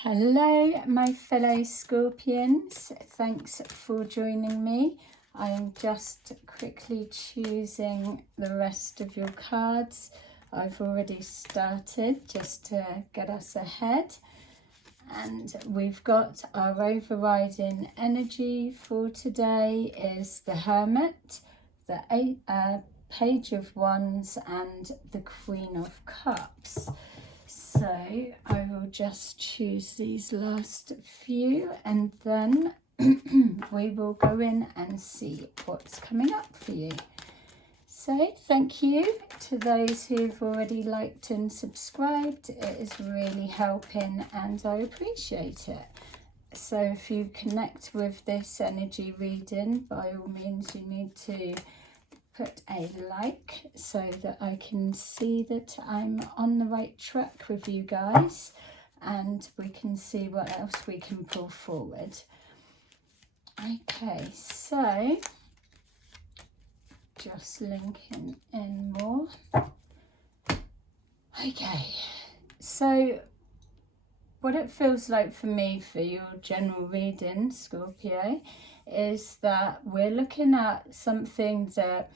Hello, my fellow Scorpions. Thanks for joining me. I am just quickly choosing the rest of your cards. I've already started just to get us ahead. And we've got our overriding energy for today is the Hermit, the Page of Wands and the Queen of Cups. So I will just choose these last few and then we will go in and see what's coming up for you. So thank you to those who've already liked and subscribed. It is really helping and I appreciate it. So if you connect with this energy reading, by all means you need to put a like so that I can see that I'm on the right track with you guys and we can see what else we can pull forward. Okay, so just linking in more. Okay, so what it feels like for me for your general reading, Scorpio, is that we're looking at something that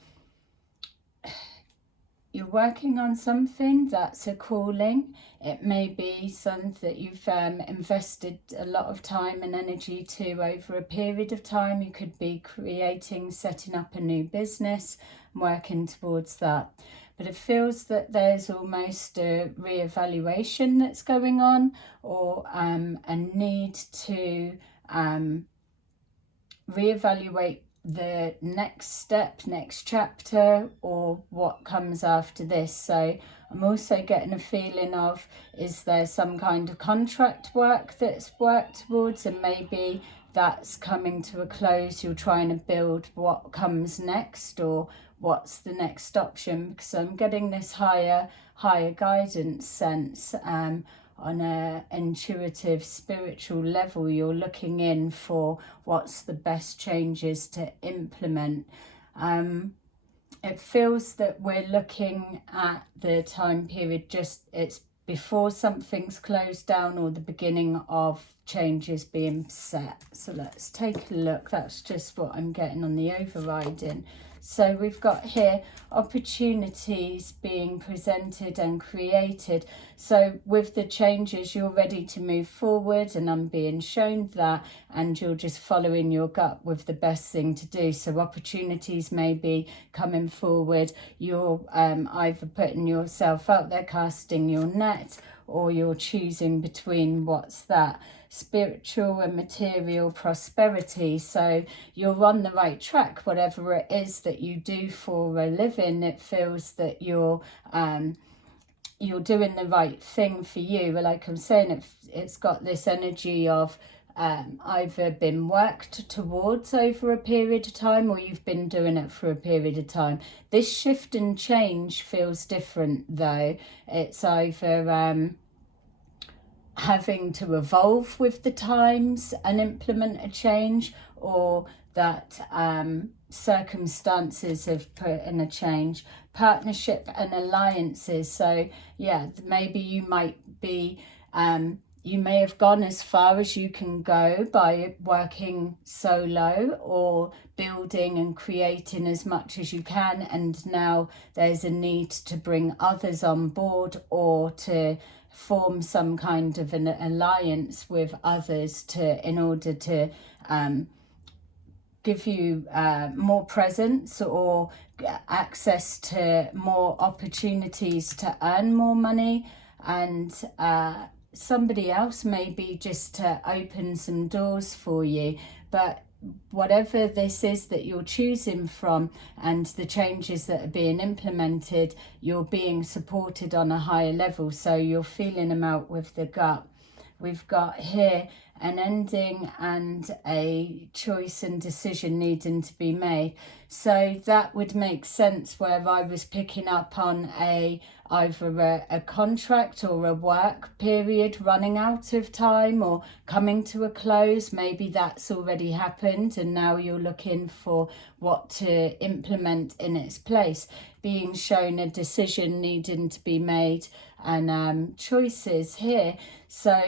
you're working on, something that's a calling. It may be something that you've invested a lot of time and energy to over a period of time. You could be creating, setting up a new business, working towards that. But it feels that there's almost a reevaluation that's going on, or a need to reevaluate the next step, next chapter, or what comes after this. So I'm also getting a feeling of, is there some kind of contract work that's worked towards, and maybe that's coming to a close. You're trying to build what comes next, or what's the next option, because I'm getting this higher guidance sense. On an intuitive, spiritual level, you're looking in for what's the best changes to implement. It feels that we're looking at the time period, just it's before something's closed down or the beginning of changes being set. So let's take a look. That's just what I'm getting on the overriding. So we've got here opportunities being presented and created. So with the changes, you're ready to move forward, and I'm being shown that, and you're just following your gut with the best thing to do. So opportunities may be coming forward. You're either putting yourself out there, casting your net, or you're choosing between what's that spiritual and material prosperity. So you're on the right track, whatever it is that you do for a living. It feels that you're doing the right thing for you. Like I'm saying, it's got this energy of either been worked towards over a period of time, or you've been doing it for a period of time. This shift and change feels different though. It's either having to evolve with the times and implement a change, or that circumstances have put in a change. Partnership and alliances. So yeah, maybe you might be you may have gone as far as you can go by working solo, or building and creating as much as you can, and now there's a need to bring others on board, or to form some kind of an alliance with others in order to give you more presence or access to more opportunities to earn more money. And somebody else maybe just to open some doors for you. But whatever this is that you're choosing from, and the changes that are being implemented, you're being supported on a higher level, so you're feeling them out with the gut. We've got here an ending and a choice and decision needing to be made. So that would make sense where I was picking up on either a contract or a work period running out of time or coming to a close. Maybe that's already happened and now you're looking for what to implement in its place. Being shown a decision needing to be made and choices here. So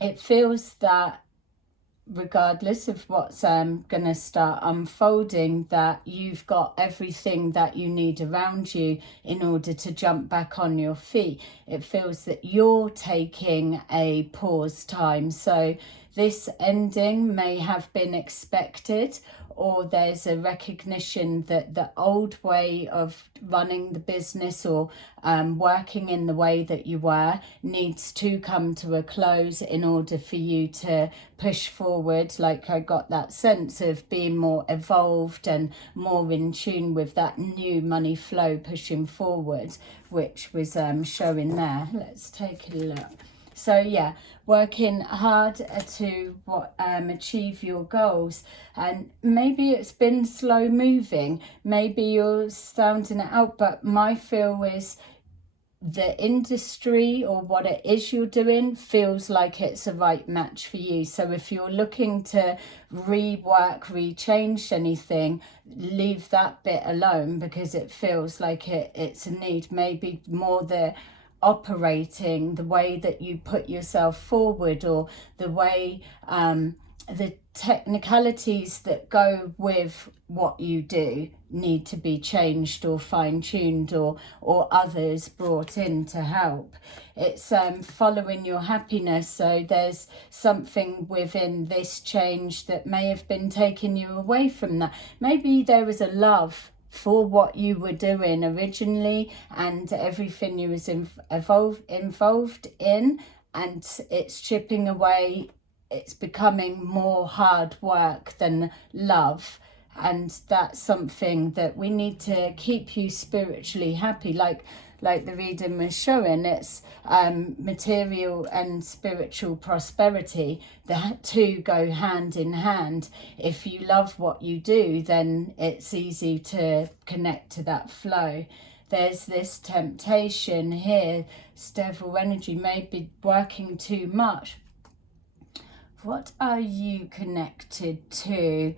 it feels that regardless of what's going to start unfolding, that you've got everything that you need around you in order to jump back on your feet. It feels that you're taking a pause time. So this ending may have been expected, or there's a recognition that the old way of running the business or working in the way that you were needs to come to a close in order for you to push forward. Like, I got that sense of being more evolved and more in tune with that new money flow pushing forward, which was showing there. Let's take a look. So yeah, working hard to achieve your goals, and maybe it's been slow moving, maybe you're sounding it out, but my feel is the industry or what it is you're doing feels like it's a right match for you. So if you're looking to rework, rechange anything, leave that bit alone, because it feels like it's a need. Maybe more the operating, the way that you put yourself forward, or the way the technicalities that go with what you do need to be changed or fine-tuned, or others brought in to help. It's following your happiness. So there's something within this change that may have been taking you away from that. Maybe there was a love for what you were doing originally and everything you was involved in, and it's chipping away. It's becoming more hard work than love, and that's something that we need to keep you spiritually happy. Like the reading was showing, it's material and spiritual prosperity. The two go hand in hand. If you love what you do, then it's easy to connect to that flow. There's this temptation here. Devil energy may be working too much. What are you connected to?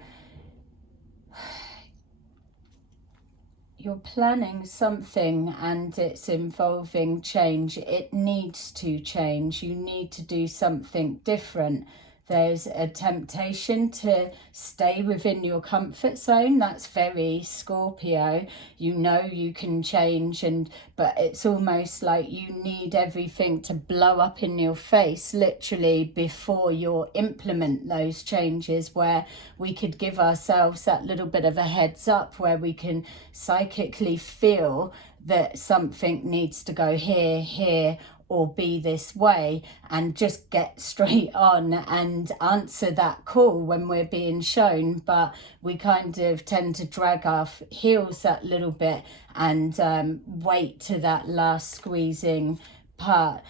You're planning something and it's involving change. It needs to change. You need to do something different. There's a temptation to stay within your comfort zone. That's very Scorpio. You know you can change, but it's almost like you need everything to blow up in your face, literally, before you implement those changes, where we could give ourselves that little bit of a heads up, where we can psychically feel that something needs to go here, or be this way, and just get straight on and answer that call when we're being shown. But we kind of tend to drag our heels that little bit and wait to that last squeezing part.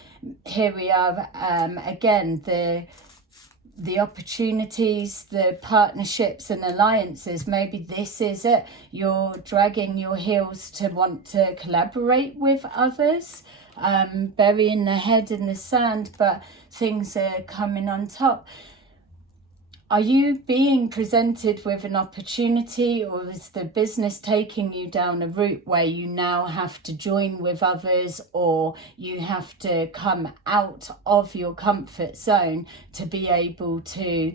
Here we are again, the opportunities, the partnerships and alliances. Maybe this is it. You're dragging your heels to want to collaborate with others, burying the head in the sand, but things are coming on top. Are you being presented with an opportunity, or is the business taking you down a route where you now have to join with others, or you have to come out of your comfort zone to be able to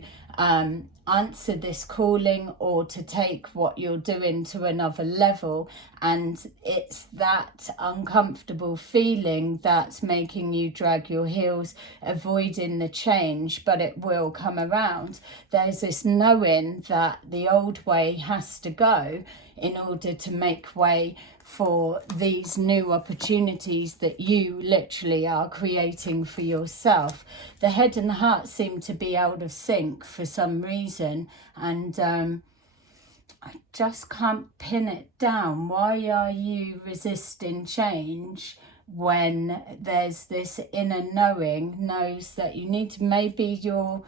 answer this calling, or to take what you're doing to another level? And it's that uncomfortable feeling that's making you drag your heels, avoiding the change, but it will come around. There's this knowing that the old way has to go in order to make way for these new opportunities that you literally are creating for yourself. The head and the heart seem to be out of sync for some reason, and I just can't pin it down. Why are you resisting change when there's this inner knowing, knows that you need to? Maybe you're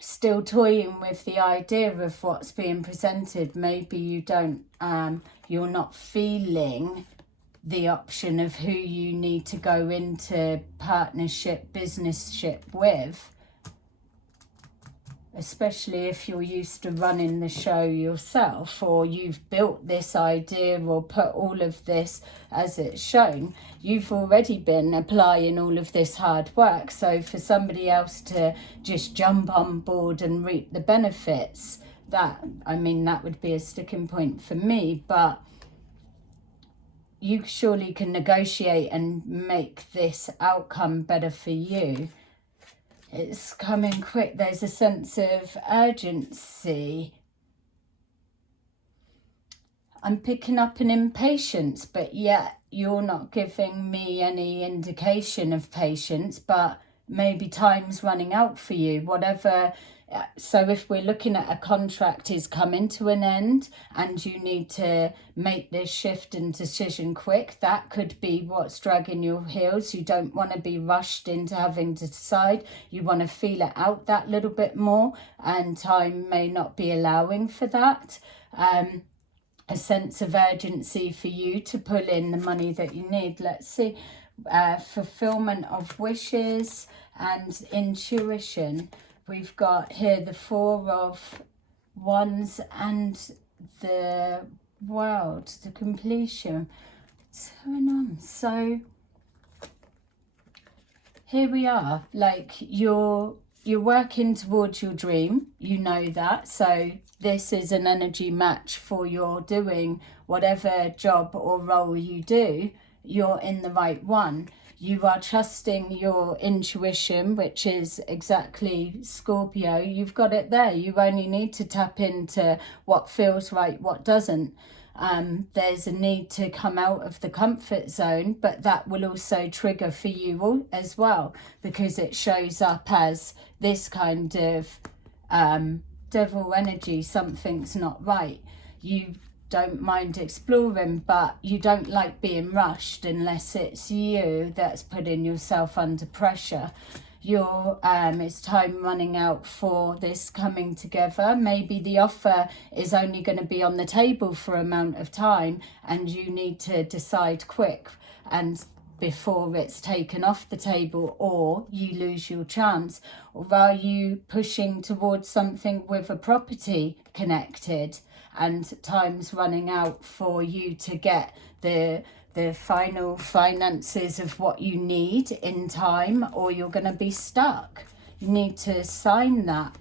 still toying with the idea of what's being presented. Maybe you don't, you're not feeling the option of who you need to go into partnership, business-ship with. especially if you're used to running the show yourself, or you've built this idea or put all of this as it's shown. You've already been applying all of this hard work. So for somebody else to just jump on board and reap the benefits, that would be a sticking point for me. But you surely can negotiate and make this outcome better for you. It's coming quick. There's a sense of urgency. I'm picking up an impatience, but yet you're not giving me any indication of patience, but maybe time's running out for you, whatever. So if we're looking at a contract is coming to an end and you need to make this shift and decision quick, that could be what's dragging your heels. You don't want to be rushed into having to decide. You want to feel it out that little bit more, and time may not be allowing for that. A sense of urgency for you to pull in the money that you need. Let's see. Fulfillment of wishes and intuition. We've got here the Four of Wands and the World, the completion. What's going on? So here we are, like you're working towards your dream, you know that. So this is an energy match for your doing whatever job or role you do. You're in the right one. You are trusting your intuition, which is exactly Scorpio. You've got it there. You only need to tap into what feels right, what doesn't. There's a need to come out of the comfort zone, but that will also trigger for you as well, because it shows up as this kind of devil energy. Something's not right. You don't mind exploring, but you don't like being rushed unless it's you that's putting yourself under pressure. It's time running out for this coming together. Maybe the offer is only going to be on the table for an amount of time and you need to decide quick and before it's taken off the table, or you lose your chance. Or are you pushing towards something with a property connected and time's running out for you to get the final finances of what you need in time, or you're going to be stuck? You need to sign that.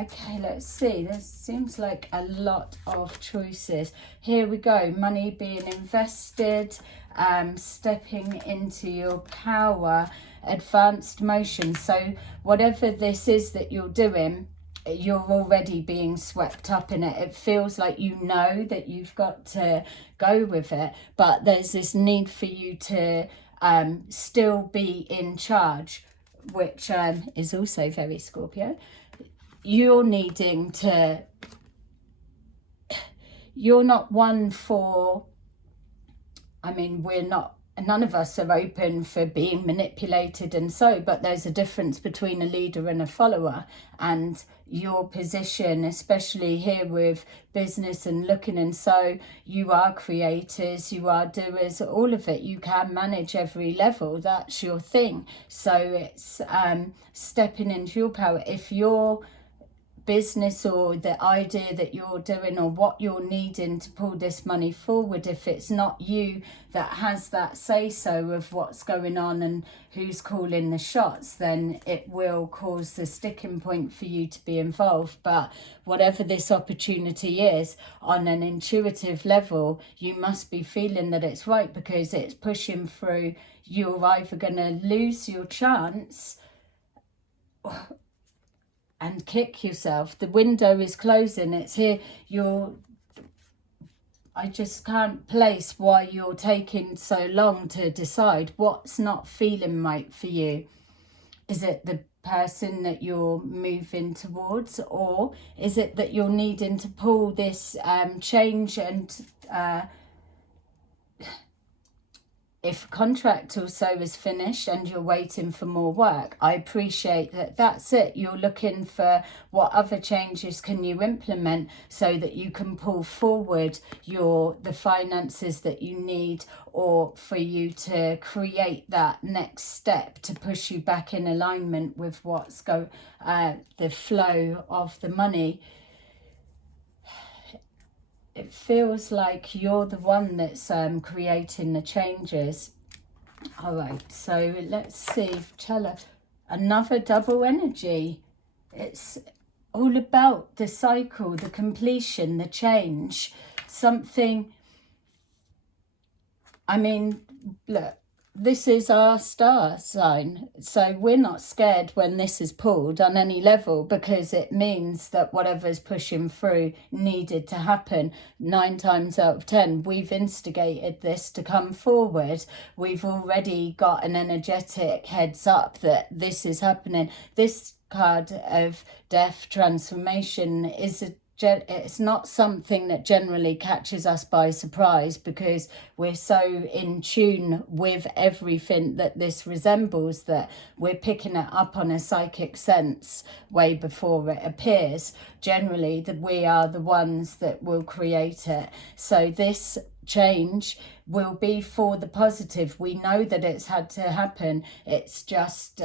Okay, let's see. There seems like a lot of choices. Here we go. Money being invested, stepping into your power, advanced motion. So whatever this is that you're doing, you're already being swept up in it. It feels like you know that you've got to go with it, but there's this need for you to still be in charge, which is also very Scorpio. You're needing to, you're not one for, none of us are open for being manipulated and so, but there's a difference between a leader and a follower. And your position, especially here with business and looking, and so you are creators, you are doers, all of it. You can manage every level. That's your thing. So it's stepping into your power. If your business or the idea that you're doing or what you're needing to pull this money forward, if it's not you that has that say so of what's going on and who's calling the shots, then it will cause the sticking point for you to be involved. But whatever this opportunity is, on an intuitive level, you must be feeling that it's right, because it's pushing through. You're either going to lose your chance and kick yourself. The window is closing. It's here. I just can't place why you're taking so long to decide what's not feeling right for you. Is it the person that you're moving towards, or is it that you're needing to pull this change and if a contract also is finished and you're waiting for more work, I appreciate that that's it. You're looking for what other changes can you implement so that you can pull forward the finances that you need, or for you to create that next step to push you back in alignment with what's the flow of the money. It feels like you're the one that's creating the changes. All right, so let's see. Cello, another double energy. It's all about the cycle, the completion, the change. Something, I mean, look, this is our star sign, so we're not scared when this is pulled on any level, because it means that whatever's pushing through needed to happen. 9 times out of 10, we've instigated this to come forward. We've already got an energetic heads up that this is happening. This card of death transformation it's not something that generally catches us by surprise, because we're so in tune with everything that this resembles that we're picking it up on a psychic sense way before it appears. Generally, that we are the ones that will create it. So this change will be for the positive. We know that it's had to happen. It's just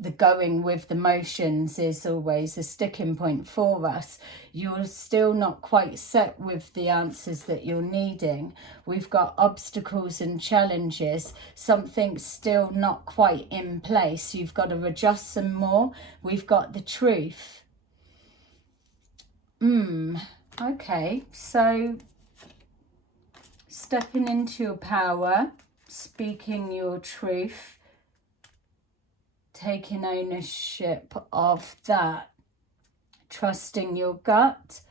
the going with the motions is always a sticking point for us. You're still not quite set with the answers that you're needing. We've got obstacles and challenges. Something's still not quite in place. You've got to adjust some more. We've got the truth. Okay, so stepping into your power, speaking your truth, taking ownership of that, trusting your gut,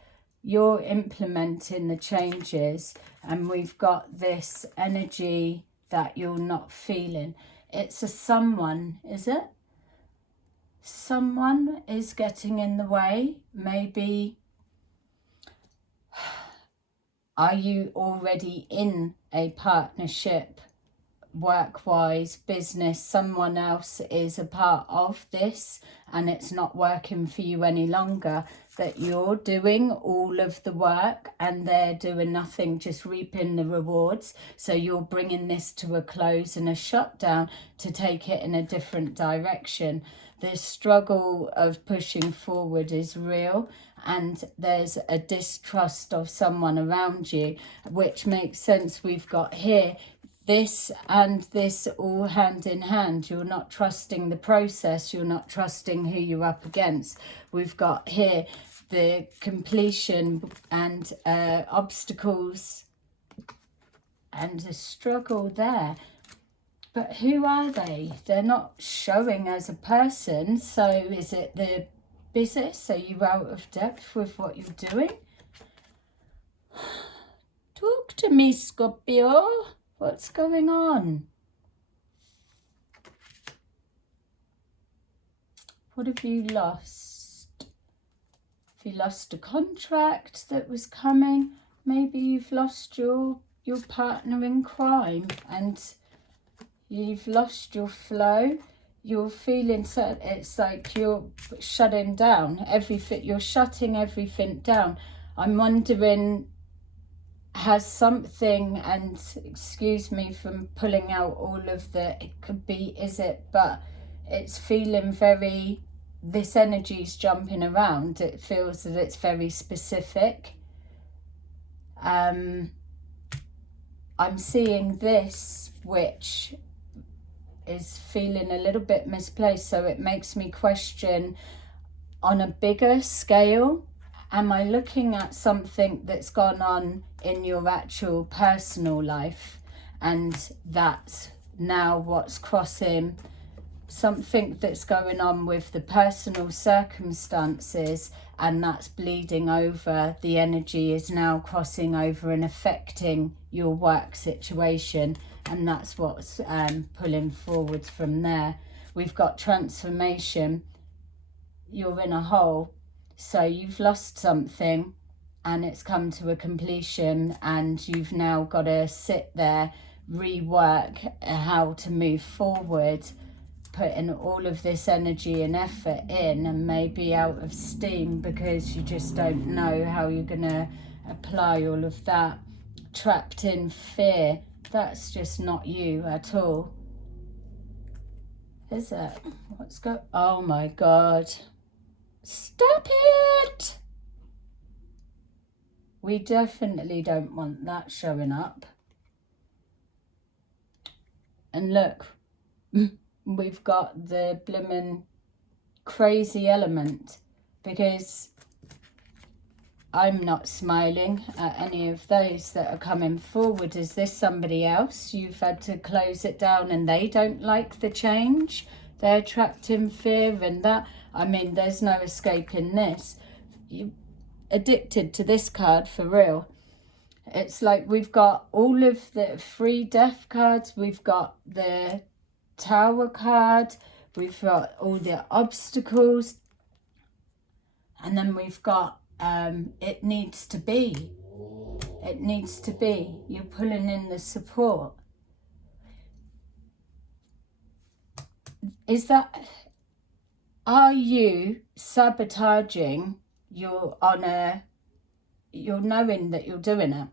you're implementing the changes, and we've got this energy that you're not feeling. It's a someone, is it? Someone is getting in the way. Maybe, are you already in a partnership? Work-wise, business, someone else is a part of this and it's not working for you any longer, that you're doing all of the work and they're doing nothing, just reaping the rewards. So you're bringing this to a close and a shutdown to take it in a different direction. The struggle of pushing forward is real, and there's a distrust of someone around you, which makes sense. We've got here this and this all hand in hand. You're not trusting the process. You're not trusting who you're up against. We've got here the completion and obstacles and a struggle there. But who are they? They're not showing as a person. So is it the business? Are you out of depth with what you're doing? Talk to me, Scorpio. What's going on? What have you lost? Have you lost a contract that was coming? Maybe you've lost your partner in crime and you've lost your flow. You're feeling so, it's like you're shutting down everything. You're shutting everything down. I'm wondering, has something, and excuse me from pulling out all of the, it could be, is it, but it's feeling very, this energy's jumping around. It feels that it's very specific. I'm seeing this, which is feeling a little bit misplaced, so it makes me question, on a bigger scale, am I looking at something that's gone on in your actual personal life, and that's now what's crossing, something that's going on with the personal circumstances, and that's bleeding over, the energy is now crossing over and affecting your work situation, and that's what's pulling forwards from there. We've got transformation. You're in a hole. So you've lost something and it's come to a completion, and you've now got to sit there rework how to move forward, putting all of this energy and effort in, and maybe out of steam because you just don't know how you're going to apply all of that. Trapped in fear. That's just not you at all. Is it? What's going? Oh my God. Stop it! We definitely don't want that showing up. And look, we've got the blimmin' crazy element, because I'm not smiling at any of those that are coming forward. Is this somebody else? You've had to close it down and they don't like the change. They're trapped in fear and that. I mean, there's no escaping this. You're addicted to this card for real. It's like we've got all of the free death cards. We've got the Tower card. We've got all the obstacles. And then we've got it needs to be. It needs to be. You're pulling in the support. Is that... Are you sabotaging your honor? You're knowing that you're doing it.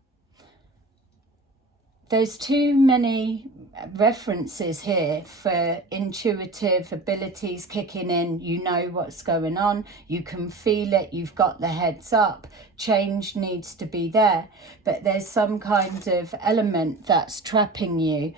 There's too many references here for intuitive abilities kicking in. You know what's going on. You can feel it. You've got the heads up. Change needs to be there. But there's some kind of element that's trapping you,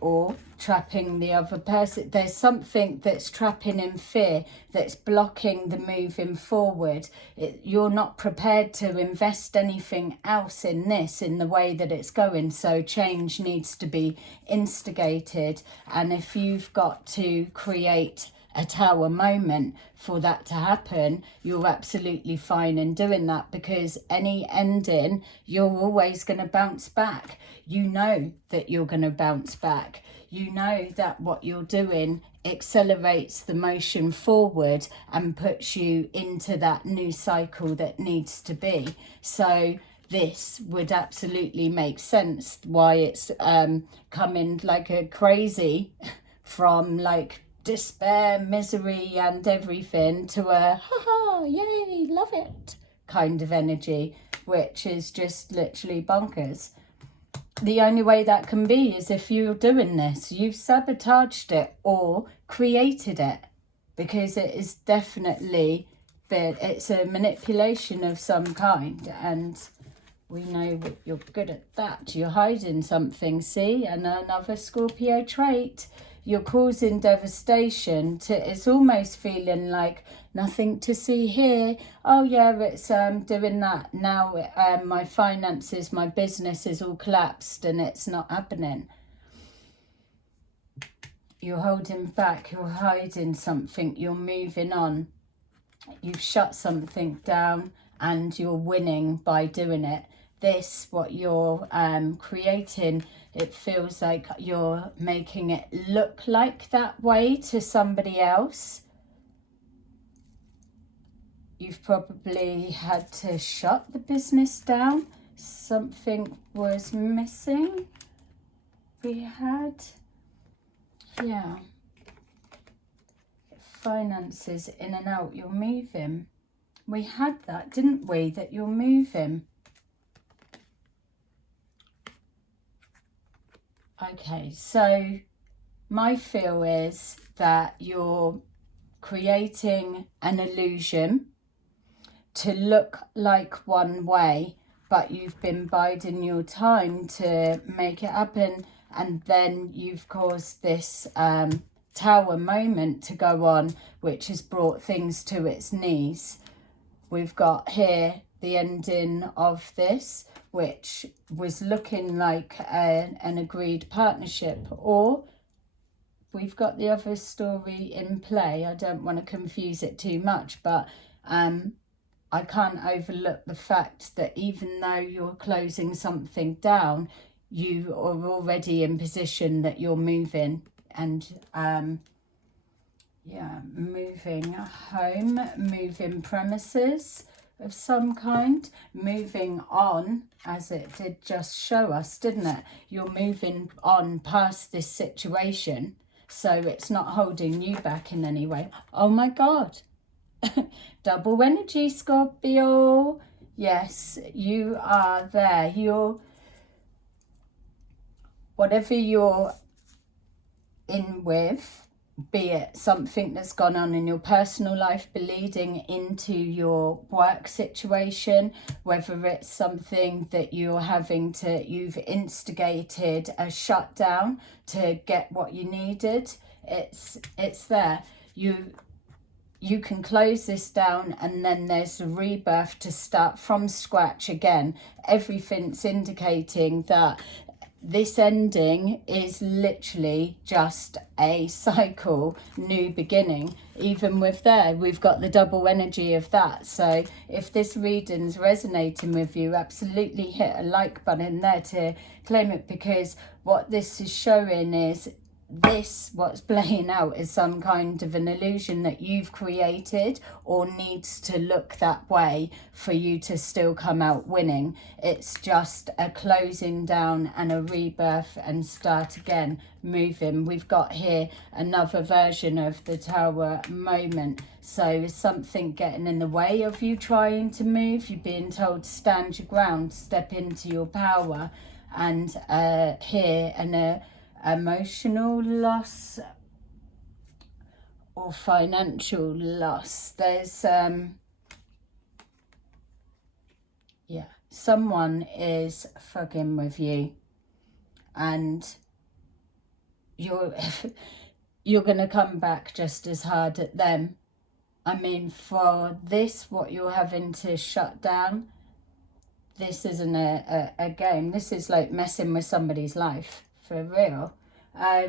or trapping the other person. There's something that's trapping in fear, that's blocking the moving forward. You're not prepared to invest anything else in this in the way that it's going, so change needs to be instigated. And if you've got to create a tower moment for that to happen, you're absolutely fine in doing that, because any ending, you're always going to bounce back. You know that you're going to bounce back. You know that what you're doing accelerates the motion forward and puts you into that new cycle that needs to be. So this would absolutely make sense why it's coming like a crazy from like despair, misery and everything to a haha, yay, love it kind of energy, which is just literally bonkers. The only way that can be is if you're doing this, you've sabotaged it or created it, because it is definitely, but it's a manipulation of some kind, and we know that you're good at that. You're hiding something, see, and another Scorpio trait. You're causing devastation to, it's almost feeling like nothing to see here. Oh yeah, it's doing that. Now my finances, my business is all collapsed and it's not happening. You're holding back, you're hiding something, you're moving on. You've shut something down and you're winning by doing it. This, what you're creating, it feels like you're making it look like that way to somebody else. You've probably had to shut the business down. Something was missing. We had, yeah, finances in and out, you're moving. We had that, didn't we, that you're moving. Okay, so my feel is that you're creating an illusion to look like one way, but you've been biding your time to make it happen, and then you've caused this tower moment to go on, which has brought things to its knees. We've got here the ending of this, which was looking like an agreed partnership, or we've got the other story in play. I don't want to confuse it too much, but I can't overlook the fact that even though you're closing something down, you are already in position that you're moving, and yeah, moving home, moving premises, of some kind, moving on, as it did just show us, didn't it? You're moving on past this situation, so it's not holding you back in any way. Oh my God. Double energy, Scorpio. Yes, you are there. Whatever you're in with, be it something that's gone on in your personal life bleeding into your work situation, whether it's something that you've instigated a shutdown to get what you needed, it's there. You can close this down, and then there's a rebirth to start from scratch again. Everything's indicating that this ending is literally just a cycle, new beginning. Even with there, we've got the double energy of that. So if this reading's resonating with you, absolutely hit a like button there to claim it, because what this is showing is what's playing out is some kind of an illusion that you've created, or needs to look that way for you to still come out winning. It's just a closing down and a rebirth and start again, moving. We've got here another version of the Tower moment. So something getting in the way of you trying to move. You're being told to stand your ground, step into your power. And here an emotional loss or financial loss. There's someone is fucking with you, and you're gonna come back just as hard at them. I mean, for this, what you're having to shut down, this isn't a game. This is like messing with somebody's life. For real. I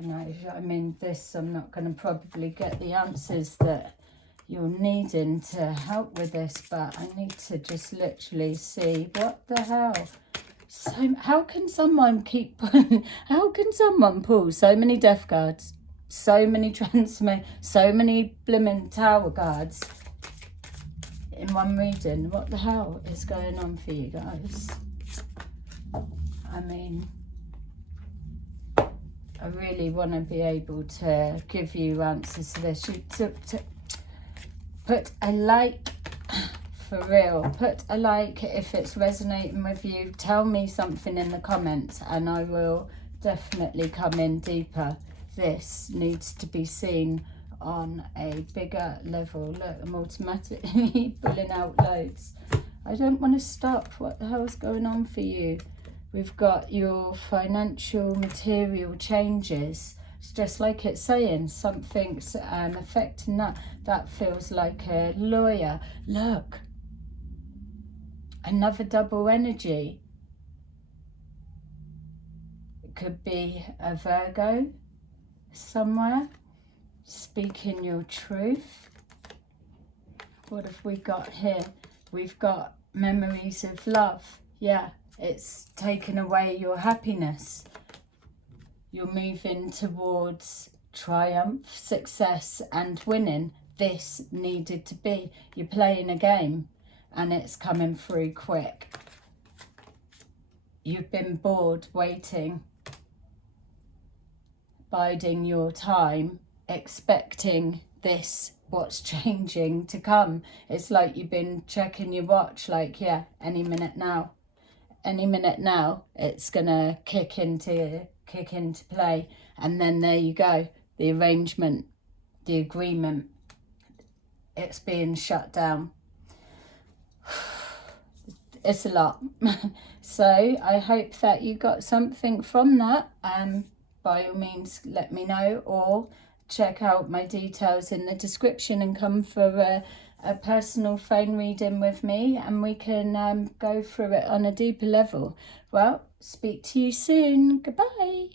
know, I mean, I'm not going to probably get the answers that you're needing to help with this, but I need to just literally see what the hell. So how can someone how can someone pull so many death cards, so many so many blimmin' Tower cards in one reading? What the hell is going on for you guys? I mean, I really want to be able to give you answers to this. You to put a like, for real. Put a like if it's resonating with you. Tell me something in the comments and I will definitely come in deeper. This needs to be seen on a bigger level. Look, I'm automatically pulling out loads. I don't want to stop. What the hell's going on for you? We've got your financial material changes. It's just like it's saying, something's affecting that. That feels like a lawyer. Look, another double energy. It could be a Virgo somewhere, speaking your truth. What have we got here? We've got memories of love. Yeah. It's taken away your happiness. You're moving towards triumph, success and winning. This needed to be. You're playing a game and it's coming through quick. You've been bored waiting, biding your time, expecting what's changing to come. It's like you've been checking your watch, like, yeah, any minute now. Any minute now, it's gonna kick into play, and then there you go. The arrangement, the agreement, it's being shut down. It's a lot. So I hope that you got something from that. By all means, let me know, or check out my details in the description and come for a personal phone reading with me, and we can go through it on a deeper level. Well, speak to you soon. Goodbye.